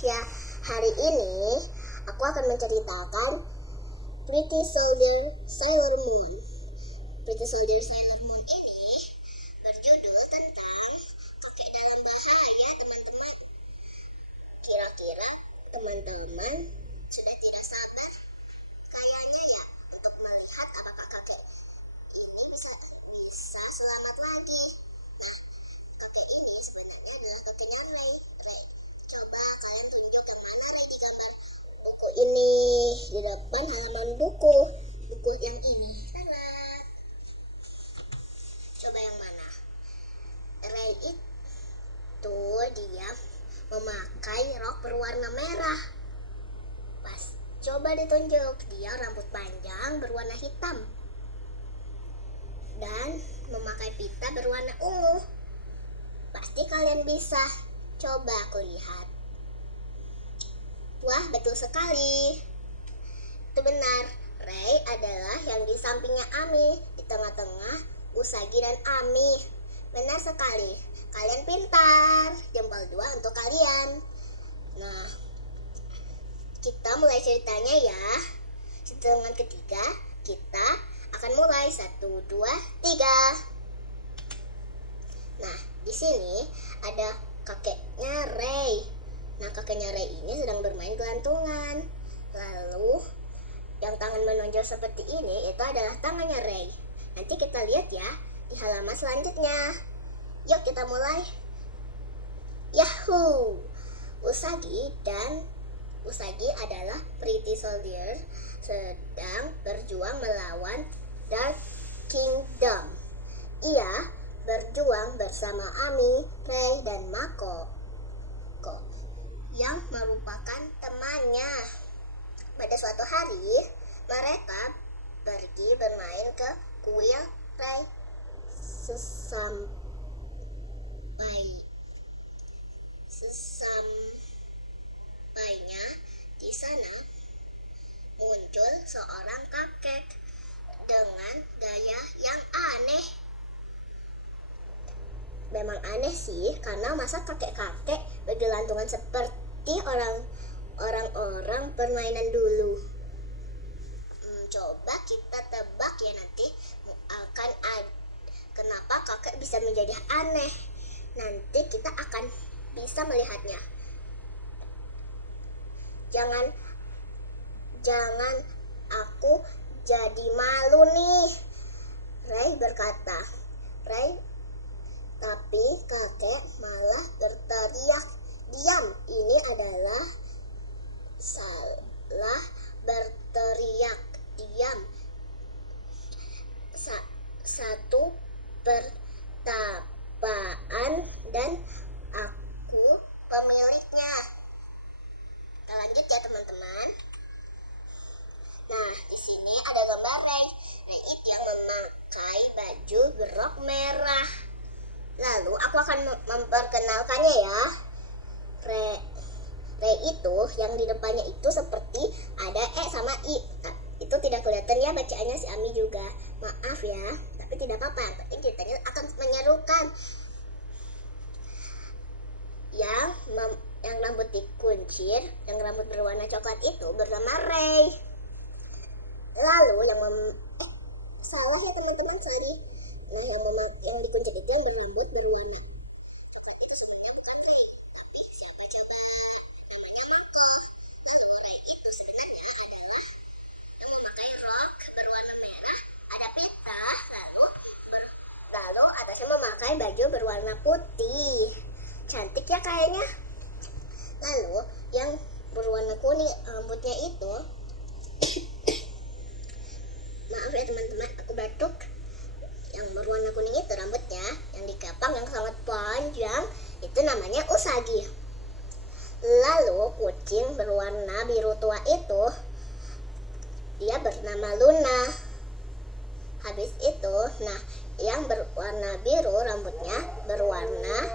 Indonesia. Hari ini aku akan menceritakan Pretty Soldier Sailor Moon. Pretty Soldier Sailor Moon ini berjudul tentang kakek dalam bahaya, teman-teman. Kira-kira teman-teman sudah tidak sabar kayaknya ya untuk melihat apakah kakek ini bisa selamat lagi. Nah, kakek ini sebenarnya adalah kakeknya Ray. Coba kalian tunjuk yang mana Ray di gambar buku ini. Di depan halaman buku yang ini. Salah. Coba yang mana? Ray itu dia memakai rok berwarna merah. Pas, coba ditunjuk. Dia rambut panjang berwarna hitam dan memakai pita berwarna ungu. Pasti kalian bisa. Coba aku lihat. Wah, betul sekali. Itu benar. Ray adalah yang di sampingnya Ami. Di tengah-tengah Usagi dan Ami. Benar sekali. Kalian pintar. Jempol 2 untuk kalian. Nah, kita mulai ceritanya ya. Hitungan ketiga kita akan mulai. 1, 2, 3. Nah, di sini ada kakeknya Ray. Nah, kakeknya Ray ini sedang bermain gelantungan. Lalu, yang tangan menonjol seperti ini itu adalah tangannya Ray. Nanti kita lihat ya di halaman selanjutnya. Yuk kita mulai. Yahoo! Usagi adalah Pretty Soldier sedang berjuang melawan Dark Kingdom. Ia berjuang bersama Ami, Ray, dan Mako yang merupakan temannya. Pada suatu hari, mereka pergi bermain ke kuil Ray. Sesampainya di sana, muncul seorang kakek dengan gaya yang aneh. Memang aneh sih, karena masa kakek-kakek bergelantungan seperti orang-orang permainan dulu. Coba kita tebak ya nanti akan kenapa kakek bisa menjadi aneh. Nanti kita akan bisa melihatnya. Jangan aku jadi malu nih, Ray berkata. Tapi kakek malah berteriak, "Diam, ini adalah salah berteriak. Diam. Satu pertapaan dan aku pemiliknya." Kita lanjut ya teman-teman. Nah, di sini ada gambar Ray. Ray itu yang memakai baju berok merah. Lalu aku akan memperkenalkannya ya. Ray itu yang di depannya itu seperti ada E sama I. Nah, itu tidak kelihatan ya bacaannya si Ami juga. Maaf ya, tapi tidak apa-apa. Yang penting ceritanya akan menyerukan. Yang rambut dikuncir, yang rambut berwarna coklat itu bernama Ray. Lalu salah ya teman-teman, sorry. Nah, yang dikuncir itu yang berambut berwarna coklat itu sebenarnya bukan Ray, tapi siapa coba? Namanya Mako. Lalu Ray itu sebenarnya adalah yang memakai rok berwarna merah, ada pita, lalu atasnya memakai baju berwarna putih. Cantik ya kayaknya. Lalu yang berwarna kuning rambutnya itu maaf ya teman-teman, aku batuk. Yang berwarna kuning itu rambutnya yang dikepang yang sangat panjang itu namanya Usagi. Lalu kucing berwarna biru tua itu dia bernama Luna. Habis itu, nah yang berwarna biru rambutnya berwarna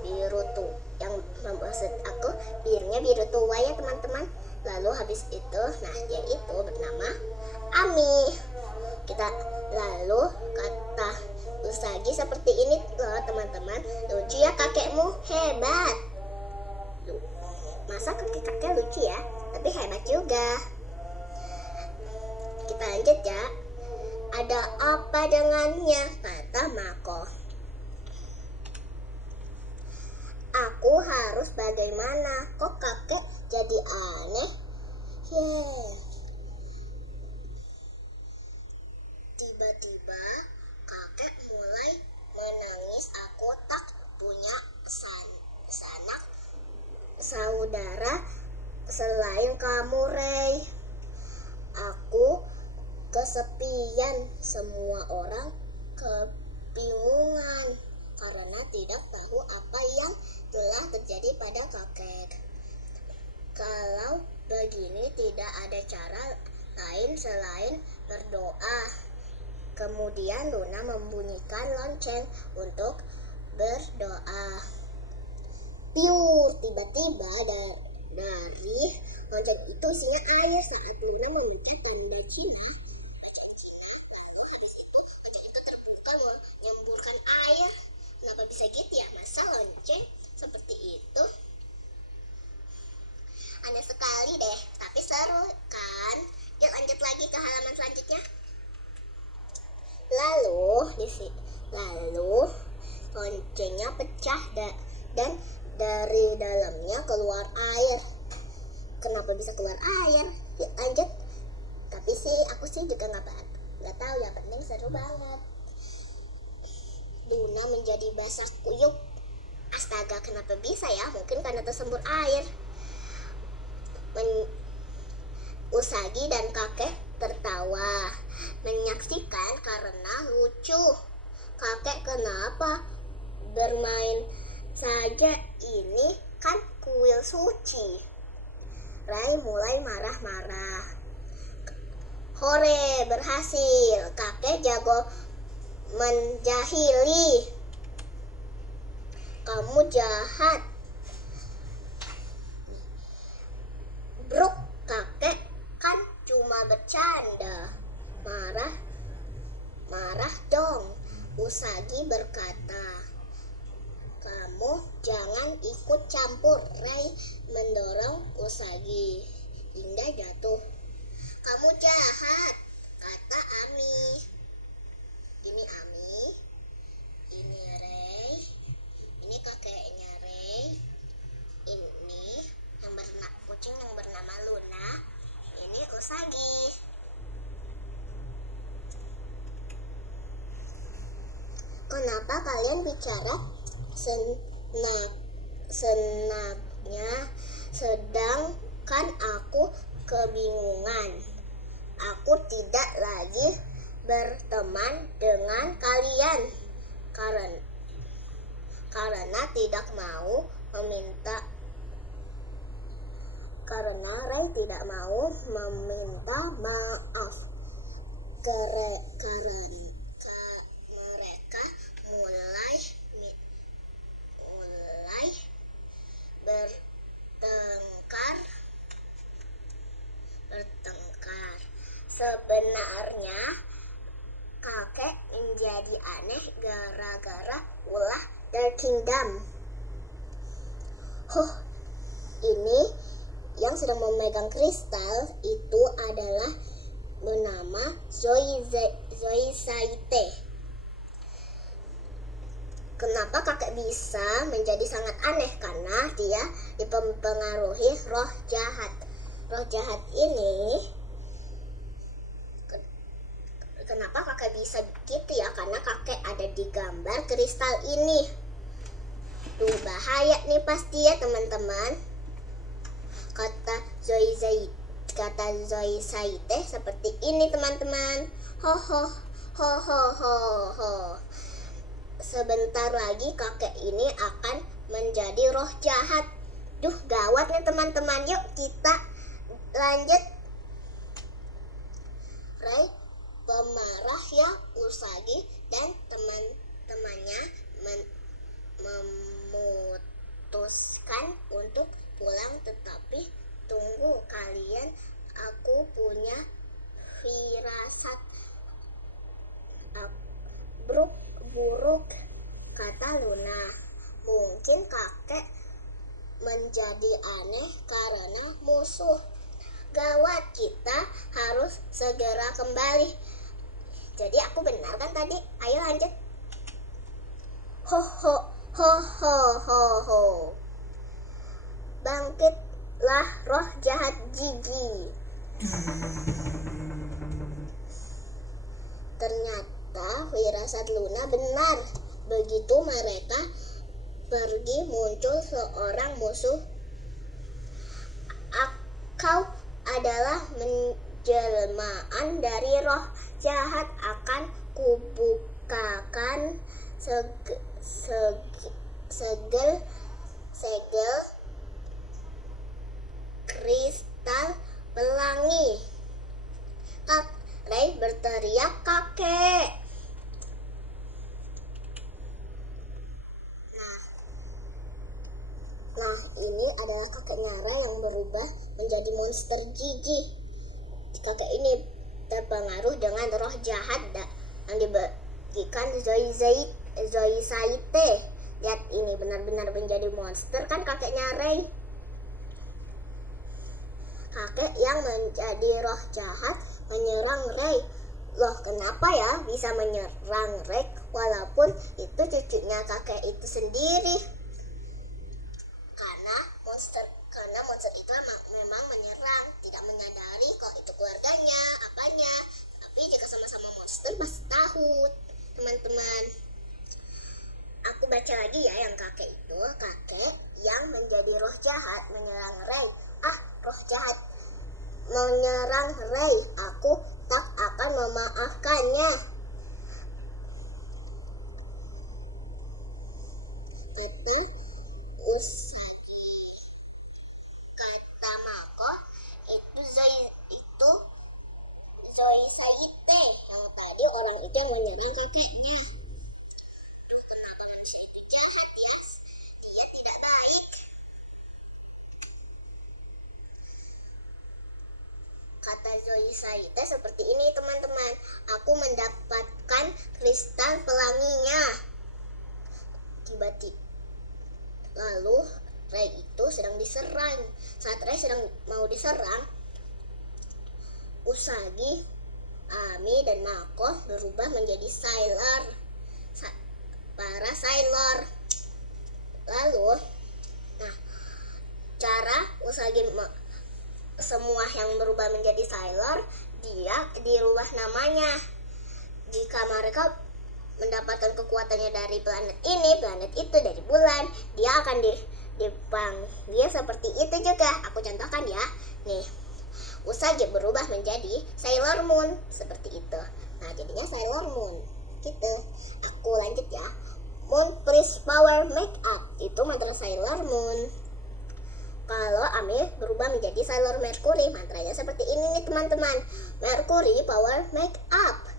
biru tuh. Yang maksud aku birunya biru tua ya teman-teman. Lalu habis itu, nah dia itu bernama Ami. Lalu kata Usagi seperti ini loh teman-teman. Lucu ya kakekmu, hebat. Masa kakek-kakek lucu ya, tapi hebat juga. Kita lanjut ya. Ada apa dengannya? Kata Mako. Aku harus bagaimana? Kok kakek jadi aneh? Tiba-tiba kakek mulai menangis. Aku tak punya sanak saudara selain kamu, Rey. Aku kesepian. Semua orang kebingungan karena tidak tahu apa yang telah terjadi pada kakek. Kalau begini tidak ada cara lain selain berdoa. Kemudian Luna membunyikan lonceng untuk berdoa. Piur, tiba-tiba dari lonceng itu isinya air. Saat Luna memencet tanda Cina, bacaan Cina, lalu habis itu lonceng itu terbuka menyemburkan air. Kenapa bisa gitu ya? Masa lonceng seperti itu? Aneh sekali deh, tapi seru kan? Yuk lanjut lagi ke halaman selanjutnya. Lalu loncengnya pecah dan dari dalamnya keluar air. Kenapa bisa keluar air? Yuk lanjut. Tapi aku juga nggak tahu ya, penting seru banget. Luna menjadi basah kuyup. Astaga, kenapa bisa ya? Mungkin karena tersembur air. Usagi dan kakek tertawa menyaksikan karena lucu. Kakek, kenapa bermain saja, ini kan kuil suci. Ray mulai marah-marah. Hore, berhasil. Kakek jago menjahili. Kamu jahat. Bruk, kakek kan cuma bercanda. Marah dong. Usagi berkata. Kamu jangan ikut campur. Ray mendorong Usagi hingga jatuh. Kamu jahat, kata Ami. Ini Ami, ini Ray, ini kakeknya Ray, ini kucing yang bernama Luna, ini Usagi. Kenapa kalian bicara senaknya, sedangkan aku kebingungan? Aku tidak lagi berteman dengan kalian karena tidak mau meminta. Karena Ray tidak mau meminta maaf. Mereka mulai bertengkar. Sebenarnya kakek menjadi aneh gara-gara ulah The Kingdom. Ini yang sedang memegang kristal itu adalah bernama Zoisaite. Kenapa kakek bisa menjadi sangat aneh? Karena dia dipengaruhi roh jahat. Roh jahat ini, kenapa kakek bisa gitu ya? Karena kakek ada di gambar kristal ini. Bahaya nih pasti ya teman-teman. Kata Zoisaite seperti ini teman-teman. Ho. Sebentar lagi kakek ini akan menjadi roh jahat. Gawat nih teman-teman. Yuk kita lanjut. Ray pemarah ya. Usagi dan teman-temannya memutuskan untuk pulang. Tetapi tunggu kalian, aku punya firasat buruk, kata Luna. Mungkin kakek menjadi aneh musuh. Gawat, kita harus segera kembali. Jadi aku benar kan tadi? Ayo lanjut. Ho ho ho ho ho ho. Bangkitlah roh jahat Gigi. Ternyata firasat Luna benar. Begitu mereka pergi, muncul seorang musuh. Kau adalah menjelmaan dari roh jahat. Akan kubukakan segel kristal pelangi. Kak Ray berteriak, kakek. Nah, ini adalah kakeknya Ray yang berubah menjadi monster Gigi. Kakek ini terpengaruh dengan roh jahat yang dibagikan Zoe Saite. Lihat, ini benar-benar menjadi monster kan kakeknya Ray. Kakek yang menjadi roh jahat menyerang Ray. Loh, kenapa ya bisa menyerang Ray walaupun itu cucunya kakek itu sendiri? Karena monster itu memang menyerang, tidak menyadari kok itu keluarganya, apanya. Tapi jika sama-sama monster pasti takut, teman-teman. Aku baca lagi ya yang kakek itu. Kakek yang menjadi roh jahat menyerang Ray. Roh jahat menyerang Ray. Aku tak akan memaafkannya. Kata Usagi. Kata Mako, itu Zoe Saite. Kalau tadi orang itu yang menyerang kakeknya. Kenapa manusia itu jahat ya? Dia tidak baik. Kata Zoe Saite seperti ini, teman-teman. Aku mendapatkan kristal pelanginya. Tiba-tiba lalu Ray itu sedang diserang. Saat Ray sedang mau diserang, Usagi, Ami, dan Mako berubah menjadi para sailor. Lalu, cara Usagi semua yang berubah menjadi sailor, dia dirubah namanya. Jika mereka mendapatkan kekuatannya dari planet ini, planet itu, dari bulan, dia akan dipanggil seperti itu juga. Aku contohkan ya. Nih, Usagi berubah menjadi Sailor Moon seperti itu. Nah, jadinya Sailor Moon gitu. Aku lanjut ya. Moon Priest Power Make Up, itu mantra Sailor Moon. Kalau Ami berubah menjadi Sailor Mercury, mantranya seperti ini nih, teman-teman. Mercury Power Make Up.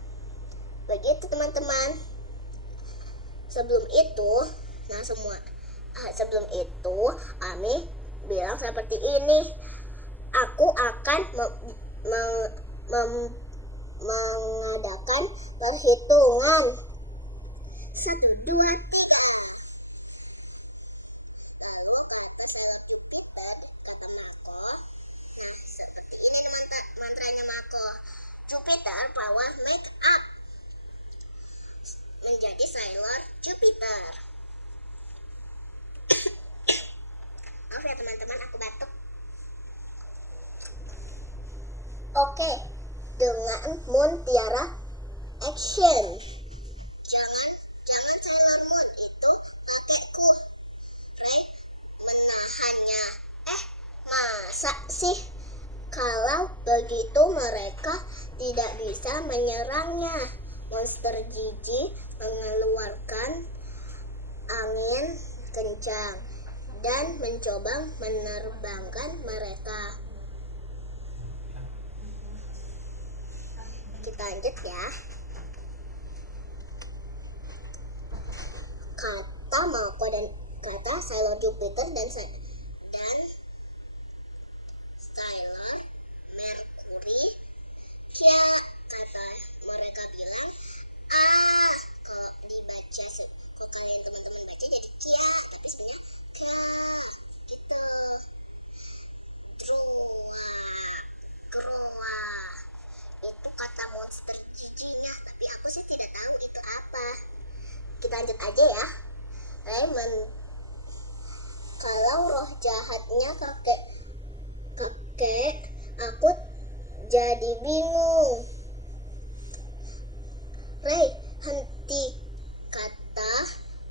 Begitu, teman-teman. Sebelum itu Ami bilang seperti ini, aku akan mengadakan perhitungan 1, 2, 3. Kata Mako. Nah, seperti ini mantranya Mako. Jupiter Power Make Up menjadi Sailor Jupiter. Maaf ya teman-teman, aku batuk. Oke, dengan Moon Tiara Exchange. Jangan Sailor Moon, itu kakekku. Ray menahannya. Masa sih? Kalau begitu mereka tidak bisa menyerangnya. Monster Gigi mengeluarkan angin kencang dan mencoba menerbangkan mereka. Kita lanjut ya. Kata Mako dan kata Sailor Jupiter dan Sailor Mercury, ya, kata mereka bilang, kalau dibaca, kalau kalian teman-teman baca jadi kia, tapi sebenarnya kia gitu. Terus lanjut aja ya. Kalau roh jahatnya kakek, aku jadi bingung. Ray, henti, kata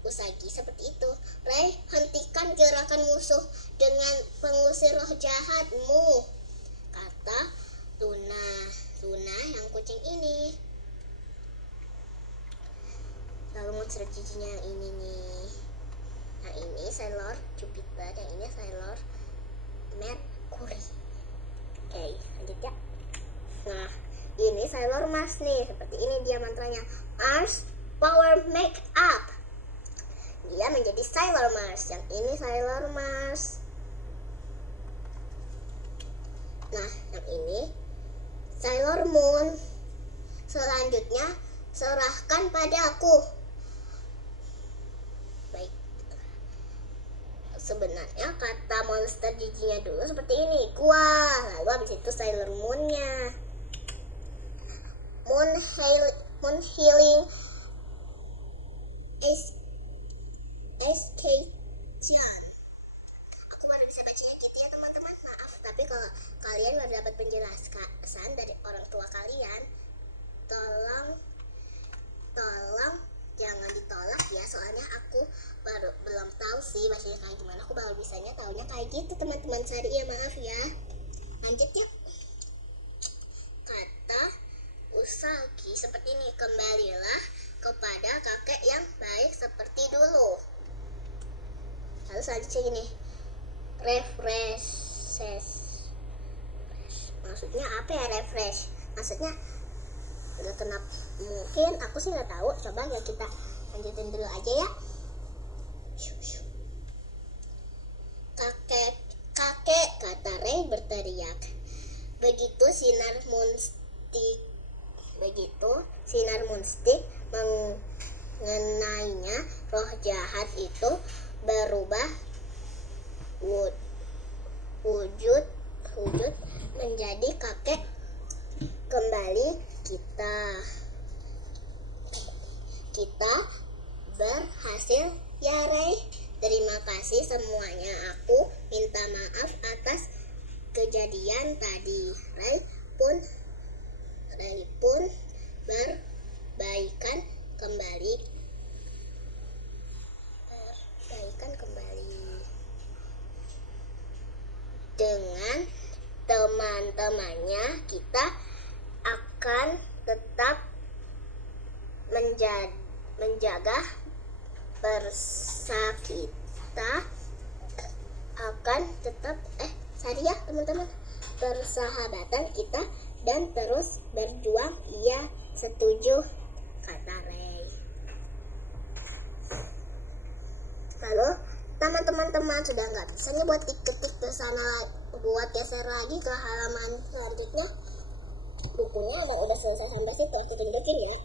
Usagi seperti itu. Ray, hentikan gerakan musuh dengan pengusir roh jahatmu, kata Luna yang kucing ini. Lalu monster giginya yang ini nih. Yang ini Sailor Jupiter, yang ini Sailor Mercury. Oke, lanjut ya. Nah, ini Sailor Mars nih. Seperti ini dia mantranya. Mars Power Make Up. Dia menjadi Sailor Mars. Yang ini Sailor Mars. Nah, yang ini Sailor Moon. Selanjutnya, serahkan padaku. Baik. Sebenarnya kata monster giginya dulu seperti ini. Gua. Lalu habis itu Sailor Moon-nya. Moon Healing SK-chan. Aku baru bisa bacanya gitu ya teman-teman. Maaf, tapi kalau kalian baru dapat penjelasan dari orang tua kalian, tolong jangan ditolak ya. Soalnya aku belum tahu sih bacanya kayak gimana. Aku baru bisanya taunya kayak gitu teman-teman. Sorry ya, maaf ya. Lanjut ya. Kata Usagi seperti ini. Kembalilah kepada kakek yang baik seperti dulu. Lalu selanjutnya gini. Refreshes. Maksudnya apa ya refresh? Maksudnya kenapa? Mungkin aku sih nggak tahu. Coba ya kita lanjutin dulu aja ya. Kakek, kata Ray berteriak. Begitu sinar moonstick mengenainya, roh jahat itu berubah wujud menjadi kakek kembali. Kita berhasil ya Ray. Terima kasih semuanya. Aku minta maaf atas kejadian tadi. Ray pun berbaikan kembali. Dengan teman-temannya, kita akan tetap menjaga persahabatan kita dan terus berjuang. Iya, setuju, kata Ray. Lalu teman-teman sudah nggak bisa nih buat ketik ke sana, buat geser lagi ke halaman selanjutnya. Bukunya udah selesai sampai situ, aku tunjukin ya.